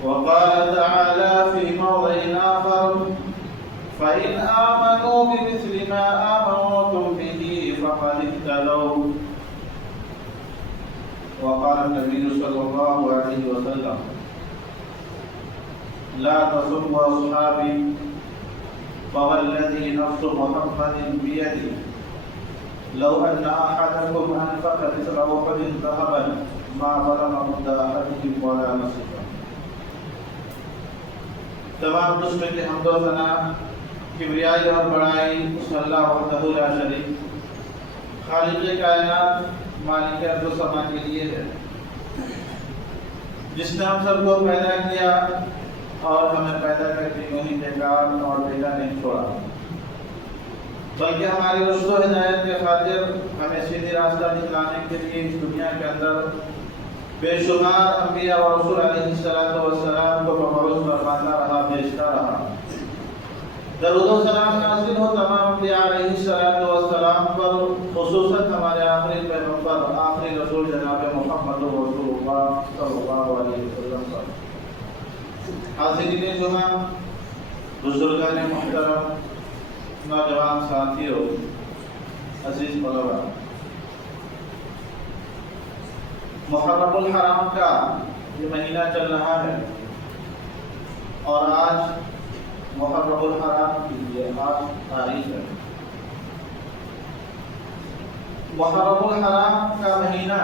وقال تعالى في موضع آخر فإن آمنوا بمثل ما آمنتم به فقد اهتدوا. وقال النبي صلى الله عليه وسلم لا تسبوا أصحابي فوالذي نفس محمد بيده لو أن أحدكم أنفق مثل أحد ذهبا ما بلغ مد أحدهم ولا نصفه. تمام قسم کی حمد و ثنا کبریائی اور بڑائی اس اللہ وحدہ لا شریک خالق کائنات مالک ارض و سما کے لیے ہے، جس نے ہم سب کو پیدا کیا اور ہمیں پیدا کر کے وہیں بیکار اور بیگا نہیں چھوڑا، بلکہ ہماری رشد و ہدایت کے خاطر ہمیں سیدھی راستہ دکھلانے کے لیے اس دنیا کے اندر بے شمار انبیاء اور رسول علیہ السلام کو مبعوث فرماتا رہا، بھیجتا رہا۔ درود و سلام نازل ہو تمام انبیاء علیہ السلام پر، خصوصاً ہمارے آخری پیغمبر آخری رسول جناب محمد رسول اللہ صلی اللہ علیہ وسلم پر۔ حاضرین جمعہ، بزرگان محترم، نوجوان ساتھیوں، عزیز طلباء، محرم الحرام کا یہ مہینہ چل رہا ہے اور آج محرم الحرام کی یہ خاص تاریخ ہے۔ محرم الحرام کا مہینہ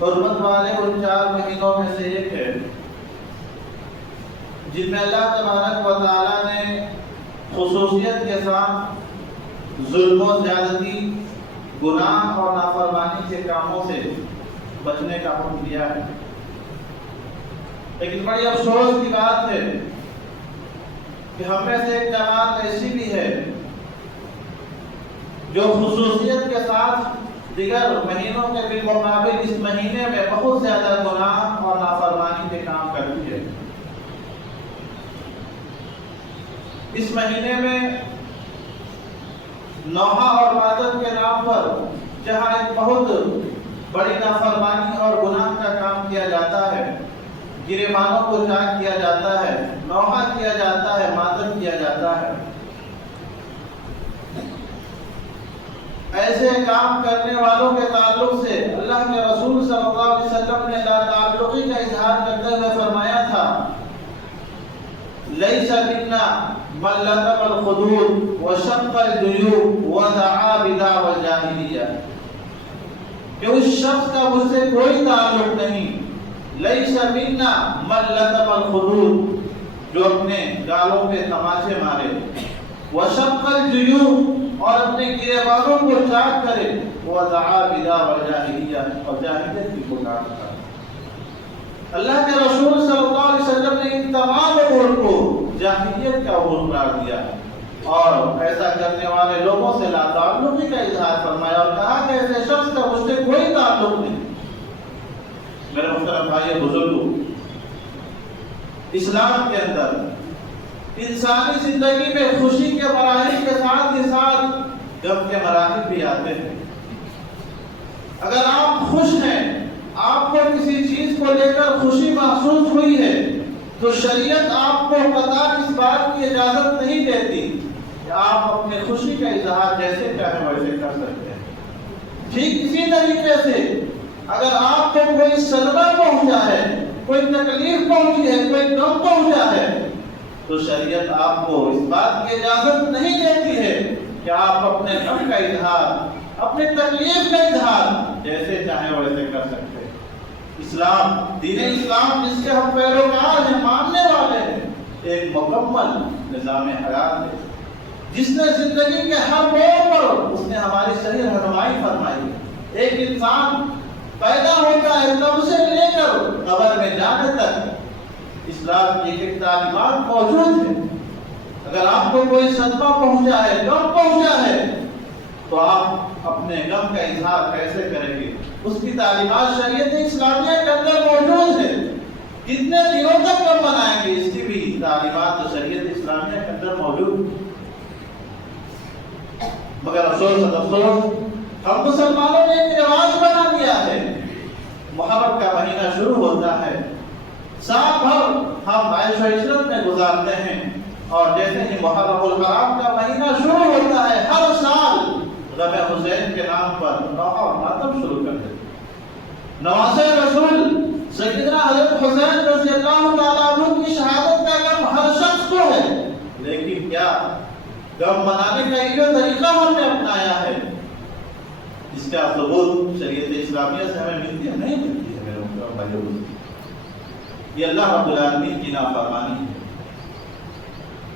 حرمت والے ان 4 مہینوں میں سے ایک ہے جن میں اللہ تبارک و تعالیٰ نے خصوصیت کے ساتھ ظلم و زیادتی، گناہ اور نافرمانی کے کاموں سے بچنے کا حکم دیا ہے۔ لیکن بڑی افسوس کی بات ہے کہ ہم میں سے ایک جماعت ایسی بھی ہے جو خصوصیت کے ساتھ دیگر مہینوں کے بالمقابل اس مہینے میں بہت زیادہ گناہ اور نافرمانی کے کام کرتی ہے۔ اس مہینے میں نوحہ اور مادت کے نام پر جہاں ایک بہت بڑی نافرمانی اور گناہ کا کام کیا جاتا ہے، گریبانوں کو چاک کیا جاتا ہے، نوحہ کیا جاتا ہے، مادت کیا جاتا ہے، ایسے کام کرنے والوں کے تعلق سے اللہ کے رسول صلی اللہ علیہ وسلم نے لا تعلقی کا اظہار کرتے ہوئے فرمایا تھا لیس منا من لطم الخدود وشق الجیوب ودعا بدعوى الجاہلیہ، کہ اس شخص کا مجھ سے کوئی تعلق نہیں، لیس منا من لطم الخدود، جو اپنے گالوں پہ تماچے مارے، وشق الجیوب، اور اپنے گریبانوں کو چاک کرے، ودعا بدعوى الجاہلیہ، اور جاہلیت کی پکار کرے۔ اللہ کے رسول صلی اللہ علیہ وسلم نے ان تمام امور کو جاہلیت کا امور قرار دیا اور ایسا کرنے والے لوگوں سے لا تعلقی کا اظہار فرمایا اور کہا کہ ایسے شخص کا مجھ سے کوئی تعلق نہیں۔ میرے محترم بھائی بزرگوں، اسلام کے اندر انسانی زندگی میں خوشی کے مراحل کے ساتھ ہی ساتھ غم کے مراحل بھی آتے ہیں۔ اگر آپ خوش ہیں، آپ کو کسی چیز کو لے کر خوشی محسوس ہوئی ہے، تو شریعت آپ کو قطعاً اس بات کی اجازت نہیں دیتی کہ آپ اپنے خوشی کا اظہار جیسے چاہیں ویسے کر سکتے ہیں۔ ٹھیک اسی طریقے سے اگر آپ کو کوئی صدمہ پہنچا ہے، کوئی تکلیف پہنچی ہے، کوئی غم پہنچا ہے، تو شریعت آپ کو اس بات کی اجازت نہیں دیتی ہے کہ آپ اپنے غم کا اظہار، اپنے تکلیف کا اظہار جیسے چاہیں ویسے کر سکتے ہیں۔ اسلام، دین اسلام جس کے ہم پیروکار ہیں، ماننے والے ہیں، ایک مکمل نظام حیات ہے جس نے زندگی کے ہر موڑ پر اس نے ہماری صحیح رہنمائی فرمائی ہے۔ ایک انسان پیدا ہوتا ہے تب سے لے کر قبر میں جانے تک اسلام کی ایک تعلیمات موجود ہے۔ اگر آپ کو کوئی صدمہ پہنچا ہے، غم پہنچا ہے، تو آپ اپنے غم کا اظہار کیسے کریں گے؟ اس کی تعلیمات شریعت اسلامیہ کے اندر موجود ہے۔ کتنے دنوں تک غم منائیں گے، اس کی بھی تعلیمات شریعت اسلامیہ کے اندر موجود ہے۔ مگر افسوس ہم مسلمانوں نے ایک رواج بنا دیا ہے، محرم کا مہینہ شروع ہوتا ہے، سال بھر ہم عیش و عشرت میں گزارتے ہیں، اور جیسے ہی محرم الحرام کا مہینہ شروع ہوتا ہے ہر سال غم حسین کے نام پر نوحہ اور ماتم شروع کر دیتے ہیں۔ نواسے رسول سیدنا حضرت حسین رضی اللہ تعالیٰ عنہ کی شہادت کا غم ہر شخص کو ہے، لیکن کیا غم منانے کا یہ طریقہ ہم نے اپنایا ہے؟ اس کا ثبوت شریعت اسلامیہ سے ہمیں ملتی ہے؟ نہیں ملتی ہے میرے محترم بھائیو۔ یہ اللہ رب العالمین کی نافرمانی ہے،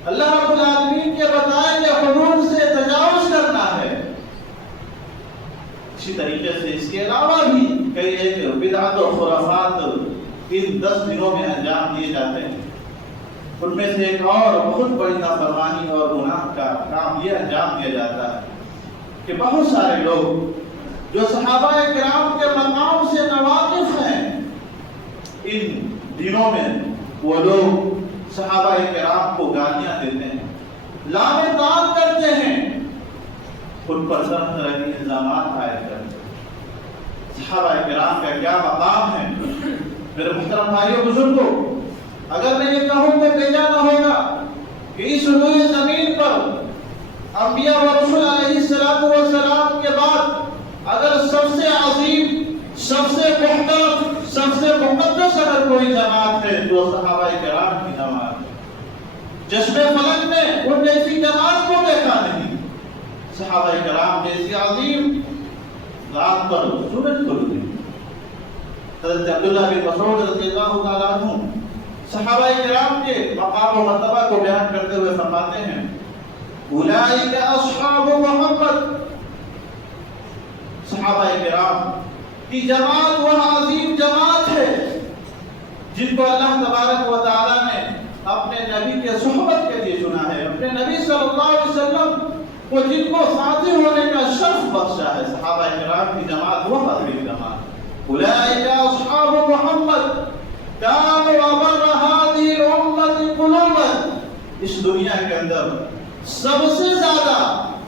اللہ رب العالمین کے بتائے کہ حدود سے تجاوز کرنا ہے۔ اسی طریقے سے اس کے علاوہ بھی کئی ایک بدعت و خرافات ان 10 دنوں میں انجام دیے جاتے ہیں۔ ان میں سے ایک اور بہت بڑی نافرمانی اور گناہ کا کام یہ انجام دیا جاتا ہے کہ بہت سارے لوگ جو صحابہ کرام کے مقام سے ناواقف ہیں، ان دنوں میں وہ لوگ صحابہ کرام کو گالیاں دیتے ہیں، لعنت طعن کرتے ہیں، ان پر طرح طرح کے الزامات عائد کرتے ہیں۔ صحابہ کرام کا کیا مقام ہے؟ میرے محترم بھائیو بزرگوں، اگر میں یہ کہوں تو بے جا نہ ہوگا کہ اس روئے زمین پر انبیاء و رسول علیہ السلام کے بعد اگر سب سے عظیم، سب سے محترم، سب سے مقدس اگر کوئی جماعت ہے تو صحابہ کرام کی جماعت ہے۔ جشن فلک میں ان جیسی جماعت کو دیکھا نہیں، صحابہ کرام جیسی عظیم ذات پر سورج کھل گئی۔ حضرت عبداللہ بن مسعود رضی اللہ تعالیٰ عنہ صحابہ کرام کے مقام و مرتبہ کو بیان کرتے ہوئے فرماتے ہیں، اولئک اصحاب محمد، صحابہ کرام کی جماعت وہ عظیم جماعت ہے جن کو اللہ تبارک و تعالیٰ نے اپنے نبی کے صحبت کے لیے چنا ہے، اپنے نبی صلی اللہ علیہ وسلم کو جن کو ساتھی ہونے کا شرف بخشا ہے۔ صحابہ کرام کی جماعت وہ عظیم جماعت، اولئک اصحاب محمد كانوا أبر هذه الأمة قلوبا۔ اس دنیا کے اندر سب سے زیادہ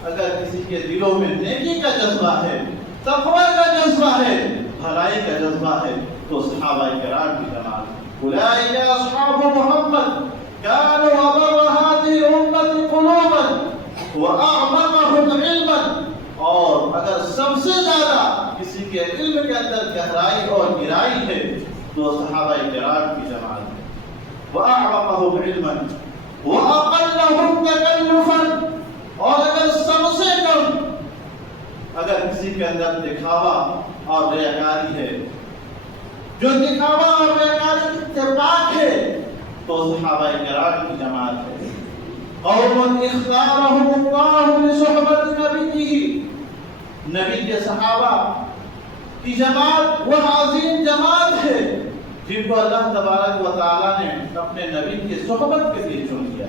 اگر کسی کے دلوں میں نیکی کا جذبہ ہے، تقوی کا جذبہ ہے، بھلائی کا جذبہ ہے تو صحابہ کرام کی جماعت، اولئک اصحاب محمد كانوا أبر هذه الأمة قلوبا وأعمقهم علما۔ اور اگر سب سے زیادہ کسی کے علم کے اندر گہرائی اور گہرائی ہے تو صحابہ کرام کی جماعت ہے، وَأَعْرَقَهُمْ عِلْمًا وَأَقَلَّهُمْ تَكَلُّفًا۔ اور اگر سب سے کم اگر کسی کے اندر دکھاوا اور ریاکاری ہے، جو دکھاوا اور ریاکاری سے پاک ہے تو صحابہ کرام کی جماعت ہے۔ قوم اختارهم اللہ لصحبت نبیہ، نبی کے صحابہ کی جماعت وہ عظیم جماعت ہے جن کو اللہ تبارک و تعالیٰ نے اپنے نبی کی صحبت کے لیے چن لیا۔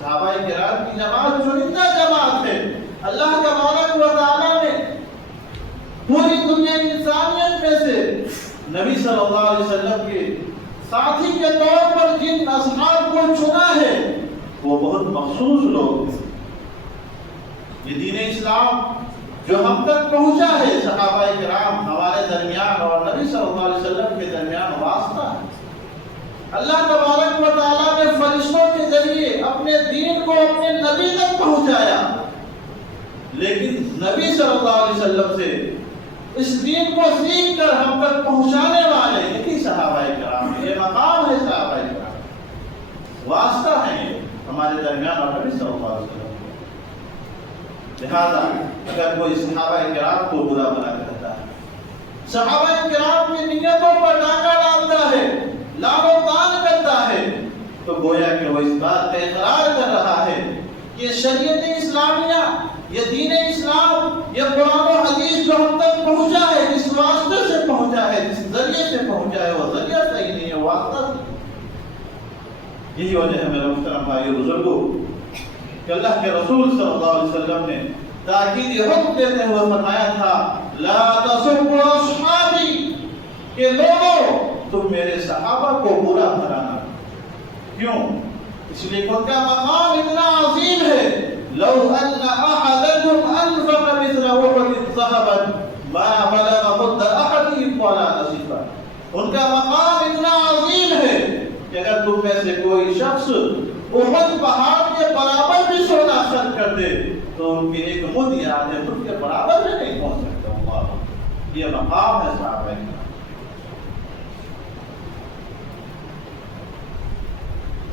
صحابہ کرام کی جماعت چنندہ جماعت ہے۔ اللہ تبارک و تعالیٰ نے پوری دنیا کی انسانیت میں سے نبی صلی اللہ علیہ وسلم کے ساتھی کے طور پر جن اصحاب کو چنا ہے وہ بہت مخصوص لوگ ہیں۔ یہ دین اسلام جو ہم تک پہنچا ہے، صحابہ کرام ہمارے درمیان اور نبی صلی اللہ علیہ وسلم کے درمیان واسطہ ہے۔ اللہ تبارک و تعالیٰ نے فرشتوں کے ذریعے اپنے دین کو اپنے نبی تک پہنچایا، لیکن نبی صلی اللہ علیہ وسلم سے اس دین کو سیکھ کر ہم تک پہنچانے والے یہی صحابہ کرام ہیں۔ یہ مقام ہے صحابہ کرام، واسطہ ہے یہ ہمارے درمیان اور نبی صلی اللہ علیہ وسلم۔ لہذا اگر کوئی صحابہ کرام کو برا بنا کرتا ہے، صحابہ کرام کی نیتوں پر ڈاکہ ڈالتا ہے، لعن و طعن کرتا ہے، تو گویا کہ وہ اس بات کا اقرار کر رہا ہے کہ شریعت اسلامیہ، یہ دین اسلام، یہ قرآن و حدیث جو ہم تک پہنچا ہے، جس واسطے سے پہنچا ہے، جس ذریعے سے پہنچا ہے، وہ ذریعہ صحیح نہیں ہے، واسطہ نہیں۔ یہی وجہ ہے میرے محترم بھائیو بزرگوں کہ اللہ کے رسول صلی اللہ علیہ وسلم نے تاکید حکم دیتے ہوئے فرمایا تھا، لا تسبوا اصحابی، کہ لوگوں تم میرے صحابہ کو برا بھلا نہ کرو۔ کیوں؟ اس لیے ان کا مقام اتنا عظیم ہے، لو ان احدکم انفق مثل احد ذهبا ما بلغ مد احدهم ولا نصفه۔ ان کا مقام اتنا عظیم ہے کہ اگر تم میں سے کوئی شخص احد پہاڑ کے برابر بھی سونا خرچ کر دے تو ان کے ایک مد یا آدھے مد کے برابر بھی نہیں پہنچ سکتا. اللہ، یہ مقام ہے صحابہ کرام.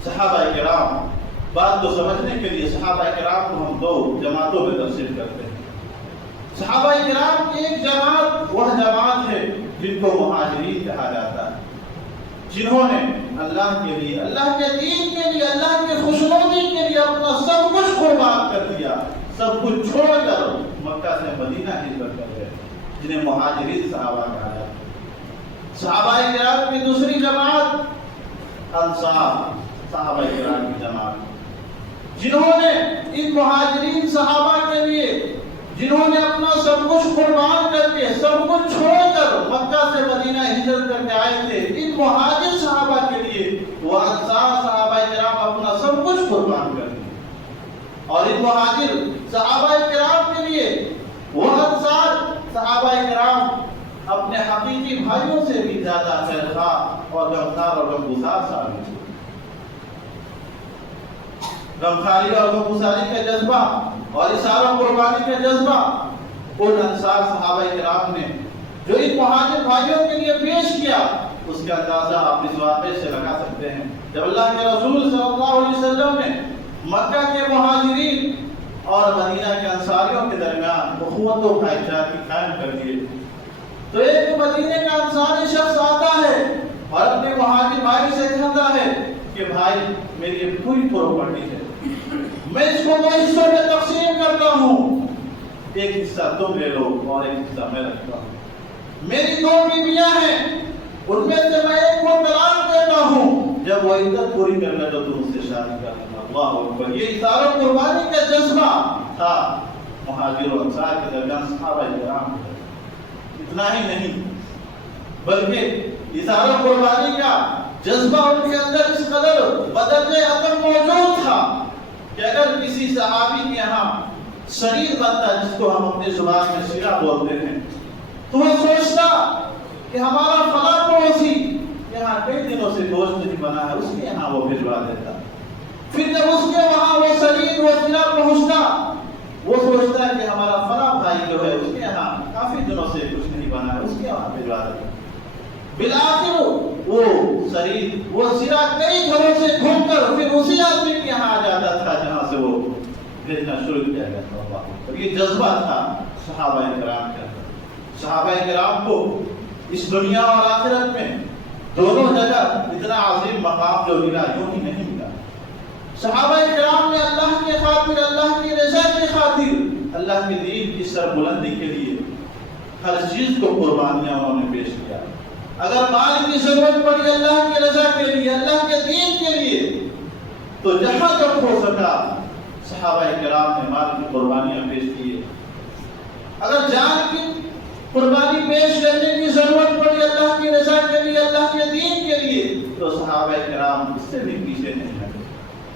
صحابہ کرام، بات کو سمجھنے کے لیے صحابہ کرام کو ہم دو جماعتوں میں تقسیم کرتے ہیں. صحابہ کرام کی ایک جماعت وہ جماعت ہے جن کو مہاجرین کہا جاتا ہے، جنہوں نے اللہ کے لیے، اللہ کے دین کے لیے، اللہ کے خوشنودی کے لیے اپنا سب کچھ قربان کر دیا، سب کچھ چھوڑ کر مکہ سے مدینہ ہجرت کر گئے، جنہیں مہاجرین صحابہ کہا جاتا ہے. صحابہ کرام کی دوسری جماعت انصار صحابہ کرام کی جماعت، جنہوں نے ان مہاجرین صحابہ کے لیے، جنہوں نے اپنا سب کچھ قربان کر کے، سب کچھ چھوڑ کر مکہ سے مدینہ ہجرت کر کے آئے تھے، ان مہاجر صحابہ کے لیے وہ انصار صحابہ کرام اپنا سب کچھ قربان کر دیا. اور ان مہاجر صحابہ کرام کے لیے وہ انصار صحابہ کرام اپنے حقیقی بھائیوں سے بھی زیادہ خیرخواہ اور غمخوار اور غمگسار ثابت ہوئے. غمخواری اور غمگساری کا جذبہ اور اثار و قربانی کا جذبہ ان انصار صحابہ کرام نے جو ان مہاجر بھائیوں کے لیے پیش کیا، اس کا اندازہ آپ اس واقعے سے لگا سکتے ہیں. جب اللہ کے رسول صلی اللہ علیہ وسلم نے مکہ کے مہاجرین اور مدینہ کے انصاریوں کے درمیان اخوت و بھائی چارگی قائم کر دیے، تو ایک مدینے کا انصاری شخص آتا ہے اور اپنے مہاجر بھائی سے کہتا ہے کہ بھائی میری پوری پراپرٹی ہے، میں اس کو دو حصوں میں تقسیم کرتا ہوں، ایک حصہ تم لے لو اور ایک حصہ میں رکھتا ہوں. میری دو بیویاں ہیں، ان میں سے میں ایک کو طلاق دیتا ہوں، جب وہ عدت پوری کر لے تو تم اس سے شادی کر لینا. اللہ اکبر. یہ اثار و قربانی کا جذبہ تھا مہاجر و انصار کے درمیان صحابہ کرام. اتنا ہی نہیں بلکہ اثار و قربانی کا جذبہ ان کے اندر اس قدر بدرجہ عقل موجود تھا کہ اگر کسی صحابی کے یہاں شریر بنتا، جس کو ہم اپنے زبان میں شیرہ بولتے ہیں، تو وہ سوچتا کہ ہمارا فلاں پڑوسی یہاں کئی دنوں سے گوشت نہیں بنا ہے، اس کے یہاں وہ بھجوا دیتا. پھر جب اس کے وہاں وہ شریر وہ شیرہ پہنچتا، وہ سوچتا ہے کہ ہمارا فلاں بھائی جو ہے اس کے یہاں کافی دنوں سے کچھ نہیں بنا ہے، اس کے وہاں بھجوا دیتا. بالآخر وہ شریر وہ سیرہ کئی گھروں سے گھوم کر پھر اسی آدمی کے یہاں آ جاتا تھا جہاں سے وہ بھیجنا شروع کیا گیا تھا. یہ جذبہ تھا صحابہ کرام کا. صحابہ کرام کو اس دنیا اور آخرت میں دونوں جگہ اتنا عظیم مقام جو ملا یوں ہی نہیں ملا. صحابہ کرام نے اللہ کے خاطر، اللہ کی رضا کی خاطر، اللہ کے دین کی سربلندی کے لیے ہر چیز کو قربانیاں انہوں نے پیش کیا. اگر مال کی ضرورت پڑی اللہ کی رضا کے لیے، اللہ کے دین کے لیے، تو جہاں تک ہو سکا صحابہ کرام نے مال کی قربانیاں پیش کی. اگر جان کی قربانی پیش کرنے کی ضرورت پڑی اللہ کی رضا کے لیے، اللہ کے دین کے لیے، تو صحابہ کرام اس سے بھی پیچھے نہیں ہٹے.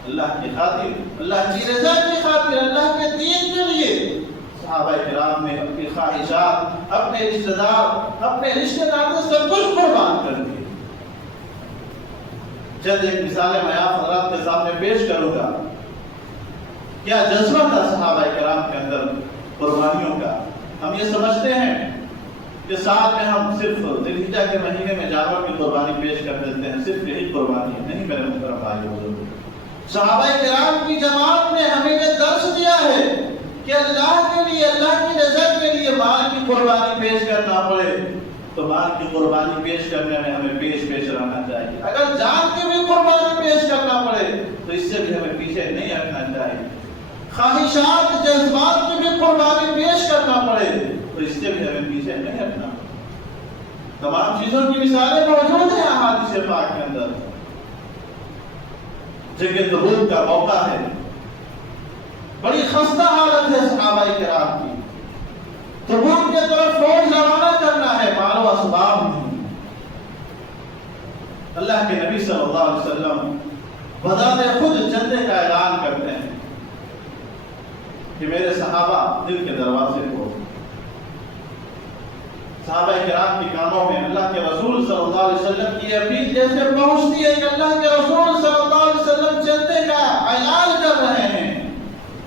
اللہ کی خاطر، اللہ کی رضا کی خاطر، اللہ کے دین کے لیے صحابہ کرام نے اپنی خواہشات، اپنے رشتہ دار، اپنے رشتہ داروں سب کچھ قربان کر دیے. چند ایک مثالیں میں آپ حضرات کے سامنے پیش کروں گا. کیا جذبہ تھا صحابہ کرام کے اندر قربانیوں کا. ہم یہ سمجھتے ہیں کہ سال میں ہم صرف ذی الحجہ کے مہینے میں جانور کی قربانی پیش کر دیتے ہیں، صرف یہی قربانی ہے. نہیں میرے محترم بھائی بزرگ، صحابہ کرام کی جماعت نے ہمیں یہ درس دیا ہے کہ اللہ کے لیے، اللہ کی رضا کے لیے مال کی قربانی پیش کرنا پڑے تو مال کی قربانی پیش کرنے میں ہمیں پیش رہنا چاہیے. اگر جان کی بھی قربانی پیش کرنا پڑے تو اس سے بھی ہمیں پیچھے نہیں ہٹنا چاہیے. خواہشات، جذبات کی بھی قربانی پیش کرنا پڑے تو اس سے بھی ہمیں پیچھے نہیں ہٹنا. تمام چیزوں کی مثالیں موجود ہیں احادیث پاک کے اندر. جنگ تبوک کا موقع ہے، بڑی خستہ حالت ہے صحابہ کرام کی. تبوک کی طرف فوج روانہ کرنا ہے، مال و اسباب نہیں. اللہ کے نبی صلی اللہ علیہ وسلم بذات خود جنتے کا اعلان کرتے ہیں کہ میرے صحابہ دل کے دروازے کو صحابہ کرام کے کانوں میں اللہ کے رسول صلی اللہ علیہ وسلم کی اپیل جیسے پہنچتی ہے کہ اللہ کے رسول صلی اللہ علیہ وسلم جنت کا اعلان کر رہے ہیں،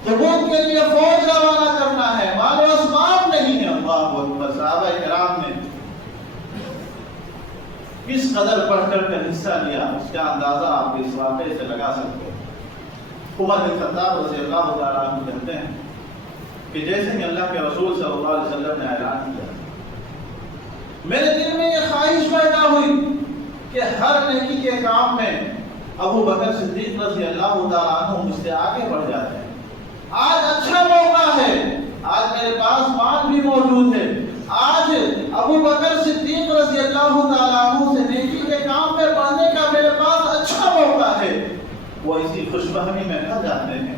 تبوک کے لیے فوج روانہ کرنا ہے، مال و اسباب نہیں ہے۔ اللہ اکبر! صحابہ کرام نے کس قدر پڑھ کر حصہ لیا، اس کا اندازہ آپ اس واقعے سے لگا سکتے ہیں۔ عمر بن خطاب رضی اللہ تعالیٰ عنہ کہتے ہیں کہ جیسے کہ اللہ کے رسول صلی اللہ علیہ وسلم نے اعلان کیا، میرے دل میں یہ خواہش پیدا ہوئی کہ ہر نیکی کے کام میں ابو بکر صدیق رضی اللہ تعالیٰ عنہ مجھ سے آگے بڑھ جاتے ہیں۔ آج اچھا موقع ہے، آج میرے پاس مال بھی موجود ہے، آج ابو بکر صدیق رضی اللہ تعالیٰ عنہ سے نیکی کے کام میں بڑھنے کا میرے پاس اچھا موقع ہے۔ وہ اسی خوش فہمی میں کھا جاتے ہیں،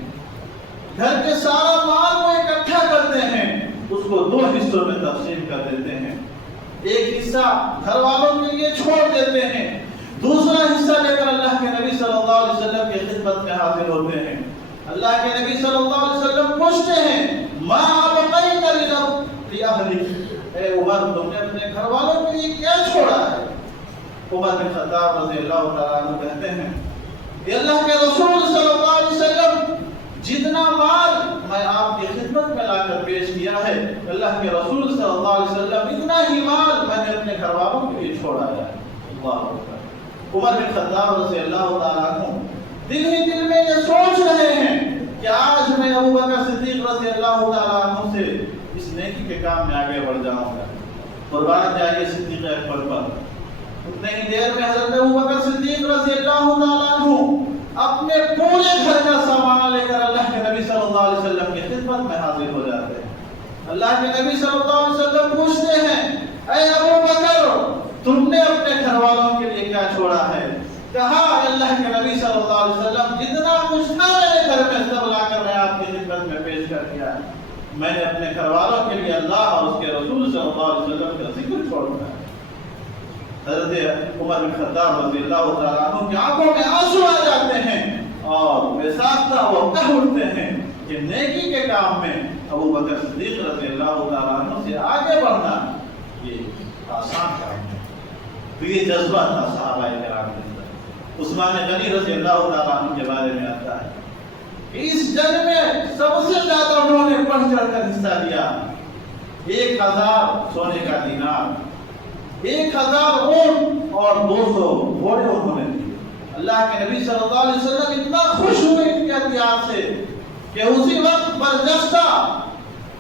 گھر کے سارا مال وہ اکٹھا کرتے ہیں، اس کو 2 حصوں میں تقسیم کر دیتے ہیں۔ ایک حصہ گھر والوں کے لیے چھوڑ دیتے ہیں، دوسرا حصہ لے کر اللہ کے نبی صلی اللہ علیہ وسلم کی خدمت میں حاضر ہوتے ہیں۔ اللہ کے نبی صلی اللہ علیہ وسلم پوچھتے ہیں، ما ابقیت لأہلک، اے عمر تم نے اپنے گھر والوں کے لیے کیا چھوڑا ہے؟ عمر بن خطاب رضی اللہ تعالیٰ عنہ کہتے ہیں کہ اللہ کے رسول صلی اللہ علیہ وسلم جتنا مال میں آپ کی خدمت میں لا کر پیش کیا ہے، اللہ کے رسول صلی اللہ علیہ وسلم اتنا ہی مال میں نے اپنے گھر والوں کے لیے چھوڑا ہے۔ اللہ اکبر! عمر بن خطاب رضی اللہ تعالیٰ عنہ دل ہی دل میں یہ سوچ رہے ہیں کہ آج میں ابو بکر صدیق رضی اللہ تعالیٰ عنہ سے اس نیکی کے کام میں آگے بڑھ جاؤں گا۔ قربان جائیے صدیق اکبر پر۔ اتنے ہی دیر میں حضرت ابو بکر صدیق رضی اللہ تعالیٰ عنہ اپنے پورے گھر کا سامان لے کر اللہ کے نبی صلی اللہ علیہ وسلم کی خدمت میں حاضر ہو جاتے ہیں۔ اللہ کے نبی صلی اللہ علیہ وسلم پوچھتے ہیں، اے ابو بکر تم نے اپنے گھر والوں کے لیے کیا چھوڑا ہے؟ کہا اللہ کے نبی صلی اللہ علیہ وسلم جتنا کچھ تھا میرے گھر میں سب لا کر میں آپ کی خدمت میں پیش کر دیا ہے، میں نے اپنے گھر والوں کے لیے اللہ اور اس کے رسول صلی اللہ علیہ وسلم کا ذکر چھوڑ دیا۔ حضرت عمر بن خطاب رضی اللہ تعالیٰ عنہ کی آنکھوں میں آنسو آ جاتے ہیں اور بے ساختہ وہ کہہ اٹھتے ہیں کہ نیکی کے کام میں ابو بکر صدیق رضی اللہ تعالیٰ عنہ سے آگے بڑھنا یہ آسان کام ہے۔ تو یہ جذبہ تھا صحابہ کرام کے اندر۔ عثمان غنی رضی اللہ تعالیٰ عنہ کے بارے میں آتا ہے کہ اس جنگ میں سب سے زیادہ انہوں نے بڑھ چڑھ کر حصہ لیا۔ 1000 سونے کا دینار، 1000 اونٹ اور 200 گھوڑے انہوں نے دیے۔ اللہ کے نبی صلی اللہ علیہ وسلم اتنا خوش ہوئے ان کے عطیات سے کہ اسی وقت برجستہ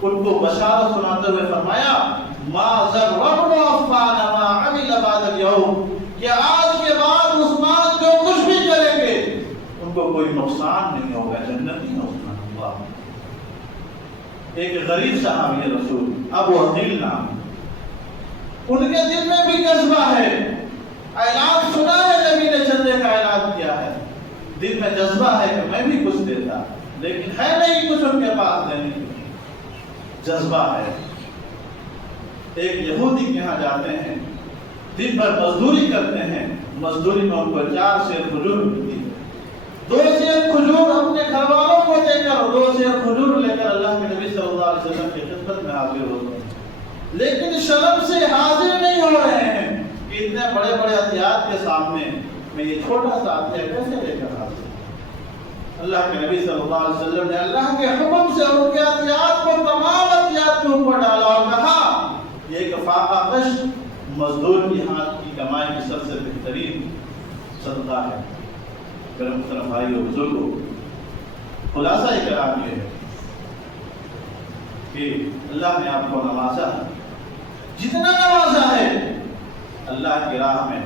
ان کو بشارت سناتے ہوئے فرمایا، ما ضر ابن عفان ما عمل بعد اليوم، کہ آج کے بعد عثمان جو کچھ بھی کریں گے ان کو کوئی نقصان نہیں ہوگا، جنتی ہوگا۔ اللہ! ایک غریب صحابی رسول ابو عقیل نام، ان کے دل میں بھی جذبہ ہے، اعلان سنا ہے نبی نے چندے کا اعلان کیا ہے، دل میں جذبہ ہے کہ میں بھی کچھ دیتا، لیکن ہے نہیں کچھ ان کے پاس دینے کے لیے، جذبہ ہے۔ ایک یہودی کے یہاں جاتے ہیں، دن بھر مزدوری کرتے ہیں، مزدوری میں ان کو 4 سیر کھجور ملتی ہے، 2 سیر کھجور اپنے گھر والوں کو دے کر 2 سیر کھجور لے کر اللہ کے نبی صلی اللہ علیہ وسلم کی خدمت میں حاضر ہوتے ہیں، لیکن شرم سے حاضر نہیں ہو رہے ہیں کہ اتنے بڑے بڑے عطیات کے سامنے میں یہ چھوٹا سا عطیہ کیسے لے کر حاضر۔ اللہ کے نبی صلی اللہ علیہ وسلم نے اللہ کے حکم سے ان کے عطیات کو تمام عطیات کے اوپر ڈالا اور کہا یہ ایک فاقہ کش مزدور کی ہاتھ کی کمائی کی سب سے بہترین صدقہ ہے۔ میرے محترم بھائی اور بزرگوں، خلاصہ کلام یہ ہے کہ اللہ نے آپ کو نوازا ہے، جتنا نوازا ہے اللہ کی راہ میں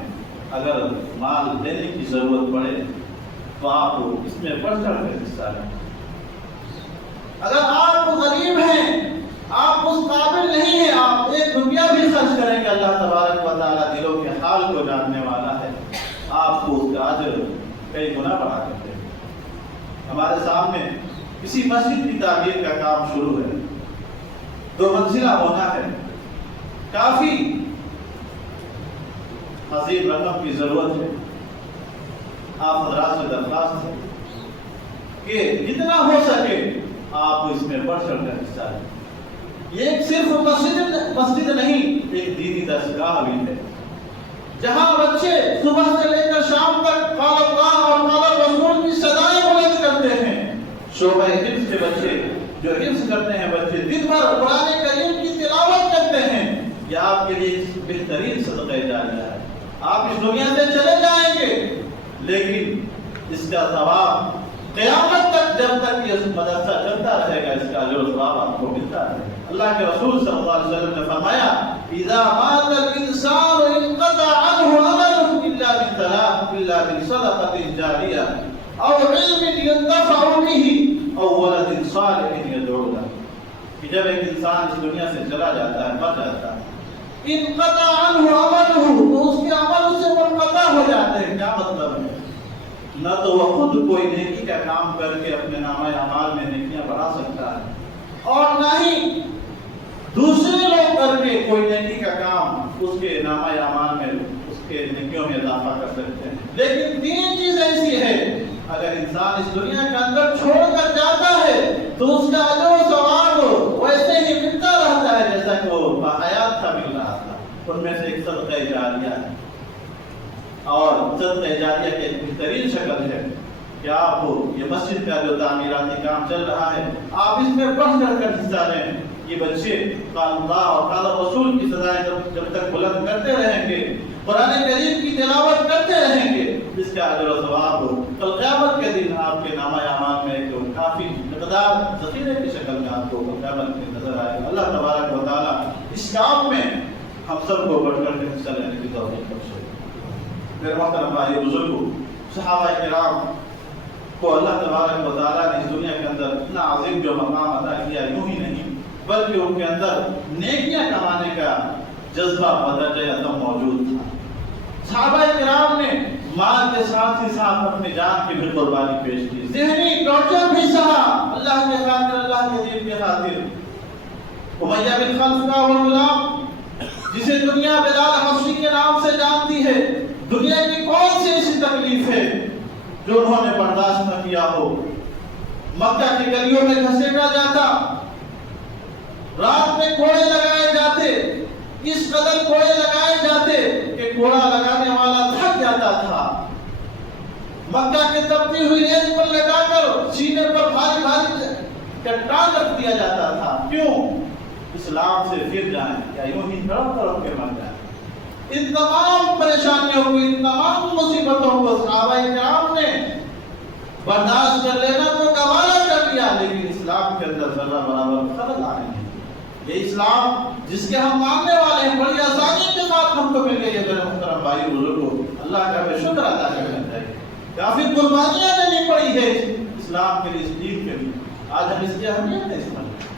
اگر مال دینے کی ضرورت پڑے تو آپ اس میں بڑھ چڑھ کر حصہ لیں۔ اگر آپ غریب ہیں، آپ اس قابل نہیں ہیں، آپ 1 روپیہ بھی خرچ کریں گے، اللہ تبارک و تعالیٰ دلوں کے حال کو جاننے والا ہے، آپ کو اس کا اجر کئی گنا بڑھا کر دیں گے۔ ہمارے سامنے کسی مسجد کی تعمیر کا کام شروع ہے، 2 منزلہ ہونا ہے، کافی عظیم رقم کی ضرورت ہے۔ آپ حضرات سے درخواست ہے کہ جتنا ہو سکے آپ اس میں بڑھ چڑھ کر حصہ لیں۔ یہ ایک صرف مسجد نہیں، ایک دینی درسگاہ بھی ہے، جہاں بچے صبح سے لے کر شام تک قال اللہ اور قال رسول کی صدائیں بلند کرتے ہیں۔ شعبہ حفظ کے بچے جو حفظ کرتے ہیں، بچے دن بھر قرآن کریم کی تلاوت کرتے ہیں، یہ آپ کے لیے بہترین صدقہ جاریہ ہے۔ آپ اس دنیا سے چلے جائیں گے لیکن اس کا ثواب قیامت تک، جب تک یہ مدرسہ چلتا رہے گا، اس کا اجر و ثواب آپ کو ملتا رہے گا۔ اللہ کے رسول صلی اللہ علیہ وسلم نے فرمایا اذا مات الانسان انقطع عنه عمله الا بالثلاث، الا بصدقة جاریہ او علم ينتفع به او ولد صالح يدعو له، کہ جب ایک انسان اس دنیا سے چلا جاتا ہے، مر جاتا ہے، انقطع عنه عمله، تو اس کے عمل سے منقطع ہو جاتے ہیں۔ کیا مطلب ہے؟ نہ تو وہ خود کوئی نیکی کا کام کر کے اپنے نامہ اعمال میں نیکیاں بڑھا سکتا ہے، اور نہ ہی دوسرے لوگ کر کے کوئی نیکی کا کام اس کے نامہ اعمال میں، اس کے نیکیوں میں اضافہ کر سکتے ہیں۔ لیکن تین چیز ایسی ہے، اگر انسان اس دنیا کے اندر چھوڑ کر جاتا ہے تو اس کا اجر و ثواب ویسے ہی ملتا رہتا ہے جیسا کہ وہ باحیات تھا مل رہا تھا۔ ان میں سے ایک صدقہ جاریہ ہے، اور صدقہ جاریہ کی ایک بہترین شکل ہے کہ آپ یہ مسجد کا جو تعمیراتی کام چل رہا ہے، آپ اس میں بڑھ چڑھ کر حصہ لیں۔ یہ بچے قال اللہ اور قال رسول کی سزائیں جب تک بلند کرتے رہیں گے، قرآن کریم کی تلاوت کرتے رہیں گے، جس کا اجر و ثواب کل قیامت کے دن آپ کے نامہ اعمال میں ایک کافی مقدار ذخیرے کی شکل میں آپ کو قیامت میں نظر آئے گا۔ اللہ تبارک و تعالیٰ اس کام میں ہم سب کو بڑھ کر کے حصہ لینے کی توفیق بخشے۔ میرے محترم بھائی بزرگوں، صحابہ کرام کو اللہ تبارک و تعالیٰ نے اس دنیا کے اندر اتنا عظیم جو مقام عطا کیا، یوں ہی نہیں بلکہ ان کے اندر نیکیاں کمانے کا جذبہ بدرجہ عدم موجود تھا۔ صحابہ کرام نے مال کے ساتھ ہی ساتھ اپنی جان کی بھی قربانی پیش کی، ذہنی ٹارچر بھی سہا اللہ کے خاطر، اللہ کے دین کے خاطر۔ امیہ بن خلف کا وہ غلام جسے دنیا بلال حبشی کے نام سے جانتی ہے، دنیا کی کون سی ایسی تکلیف ہے جو انہوں نے برداشت نہ کیا ہو؟ مکہ کی گلیوں میں گھسیٹا جاتا، رات میں کوڑے لگائے جاتے، اس قدر کوڑے لگائے جاتے کہ کوڑا لگانے والا تھک جاتا تھا۔ مکہ کے تپتی ہوئی ریت پر لگا کر سینے پر بھاری بھاری چٹان رکھ دیا جاتا تھا۔ کیوں؟ اسلام سے پھر جائیں یا یوں ہی تڑپ تڑپ کے مر جائیں۔ ان تمام پریشانیوں کو، ان تمام مصیبتوں کو صحابہ کرام نے برداشت کر لینا تو گوارا کر لیا، لیکن اسلام کے اندر ذرہ برابر خلل آنے نہیں۔ یہ اسلام جس کے ہم ماننے والے ہیں، بڑی آسانی کے ساتھ ہم کو مل گئی ہے۔ میرے محترم بھائی بزرگوں، اللہ کا ہمیں شکر ادا کرنا چاہیے۔ کافی قربانیاں دینی پڑی ہے اسلام کے لیے، اس دین کے لیے۔ آج ہم اس کی اہمیت نہیں سمجھتے۔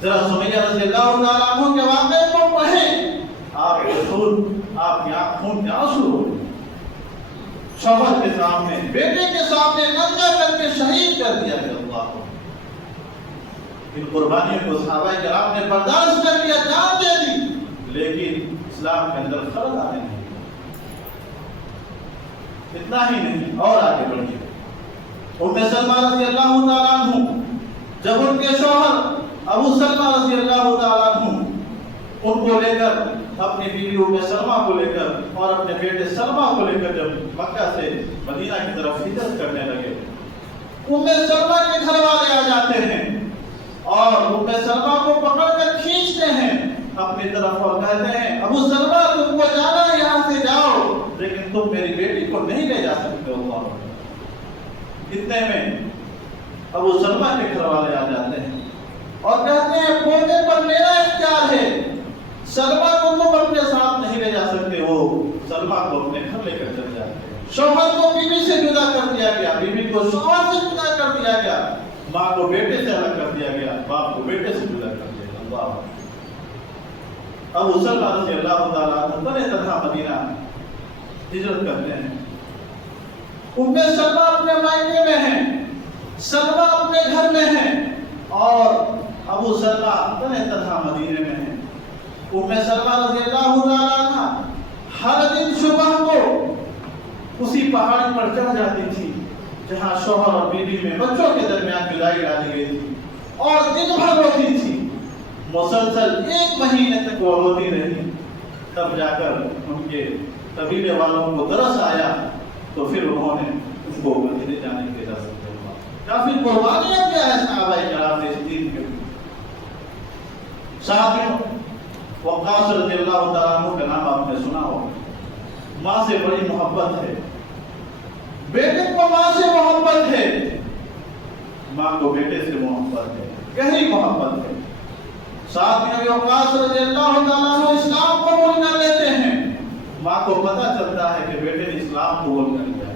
ذرا سمیہ رضی اللہ تعالیٰ عنہ کے واقعے کو پڑھیں، آپ کی آنکھوں کے آنسو ہو گئے۔ شوہر کے سامنے، بیٹے کے سامنے ننگا کر کے شہید کر دیا گیا۔ اللہ کو ان قربانیوں کو صحابہ کرام نے برداشت کر لیا، جان دے دی، لیکن اسلام کے اندر خلل آنے نہیں۔ اتنا ہی نہیں، اور آگے بڑھیے۔ ام سلمہ رضی اللہ تعالیٰ عنہ، جب ان کے شوہر ابو سلمہ رضی اللہ تعالیٰ عنہ ان کو لے کر، اپنی بیوی ام سلمہ کو لے کر اور اپنے بیٹے سلمہ کو لے کر جب مکہ سے مدینہ کی طرف ہجرت کرنے لگے، ام سلمہ کے گھر والے آ جاتے ہیں اور ام سلمہ کو پکڑ کر کھینچتے ہیں اپنی طرف اور کہتے ہیں ابو سلمہ تم کو جانا ہے، یہاں سے جاؤ، لیکن تم میری بیٹی کو نہیں لے جا سکتے ہو۔ اتنے میں ابو سلمہ کے گھر والے آ جاتے ہیں اور کہتے ہیں پوتے پر میرا اختیار ہے، سلمہ کو تم اپنے ساتھ نہیں لے جا سکتے ہو۔ سلمہ کو اپنے گھر لے کر چلے جاتے ہیں۔ شوہر کو بیوی سے جدا کر دیا گیا، بیوی کو شوہر سے جدا کر دیا گیا، ماں کو بیٹے سے الگ کر دیا گیا، باپ کو بیٹے سے جدا کر دیا گیا۔ اللہ ابو سلمہ رضی اللہ تعالیٰ عنہ بنے تنہا مدینہ ہجرت کرتے ہیں۔ ام سلمہ اپنے مائکے میں ہیں، سلمہ اپنے گھر میں ہیں، اور ابو سلمہ بنے تنہا مدینے میں ہیں۔ ام سلمہ رضی اللہ تعالیٰ عنہ ہر دن صبح کو اسی پہاڑی پر چڑھ جاتی تھی جہاں شوہر اور بیوی میں بچوں کے درمیان جدائی ڈالی گئی تھی، اور دن بھر روتی تھی۔ مسلسل 1 مہینے تک وہ روتی رہی، تب جا کر ان کے قبیلے والوں کو ترس آیا تو پھر انہوں نے ان کو مدینے جانے کی اجازت دی۔ کافی قربانیاں کیا ہے صحابہ کرام نے اس دین کے لیے۔ ساتھ میں وقاص رضی اللہ تعالیٰ عنہ کا نام آپ نے سنا ہو، ماں سے بڑی محبت ہے، بیٹے کو ماں سے محبت ہے، ماں کو بیٹے سے محبت ہے، گہری محبت ہے۔ ساتھ میں ابھی وقاص رضی اللہ تعالیٰ عنہ اسلام قبول کر لیتے ہیں، ماں کو پتہ چلتا ہے کہ بیٹے نے اسلام قبول کر لیا،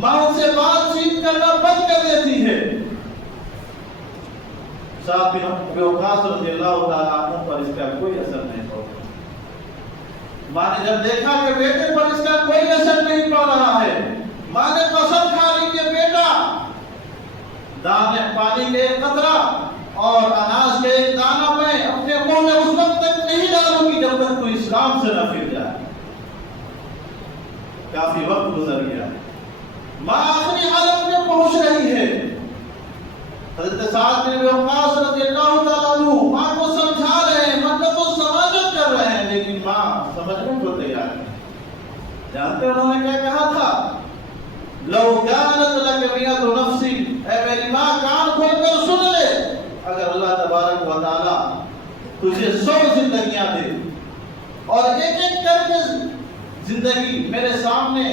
ماں ان سے بات چیت کرنا بند کر دیتی ہے۔ ساتھ میں ابھی وقاص رضی اللہ تعالیٰ عنہ پر اس کا کوئی اثر نہیں پڑا۔ ماں نے جب دیکھا کہ بیٹے پر اس کا کوئی اثر نہیں پڑ رہا ہے، ماں نے قسم کھا لی کہ بیٹا دانے پانی کے ایک قطرہ اور اناج کے ایک دانہ میں اپنے منہ میں اس وقت تک نہیں ڈالوں گی جب تک تو اسلام سے نہ پھر جائے۔ کافی وقت گزر گیا، ماں آخری حالت میں پہنچ رہی ہے۔ حضرت سعد بن وقاص رضی اللہ تعالیٰ عنہ ماں کو سمجھا رہے ہیں، منت و سماجت کر رہے ہیں، لیکن ماں سمجھنے کو تیار نہیں۔ جانتے انہوں نے کیا کہا تھا؟ لو كانت لك مئة نفس، اے میری ماں کان کھول کر سن لے، اگر اللہ تبارک و تعالیٰ تجھے 100 زندگیاں دے اور ایک ایک کر کے زندگی میرے سامنے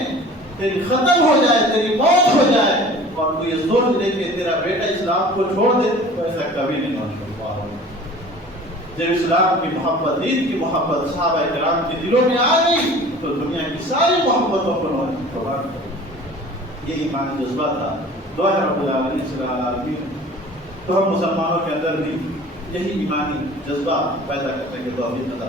تیری ختم ہو جائے، تیری موت ہو جائے، اور تو یہ سوچ لے کہ تیرا بیٹا اسلام کو چھوڑ دے، تو ایسا کبھی نہیں ہو سکتا۔ جب اسلام کی محبت، دین کی محبت صحابہ کرام کے دلوں میں آ گئی تو دنیا کی ساری محبتوں کو انہوں نے قربان کر دیا۔ یہ ایمانی جذبہ تھا۔ دعا ہے رب العالمین صلی اللہ علیہ وسلم تو ہم مسلمانوں کے اندر بھی یہی ایمانی جذبہ پیدا کرنے کے توفیق عطا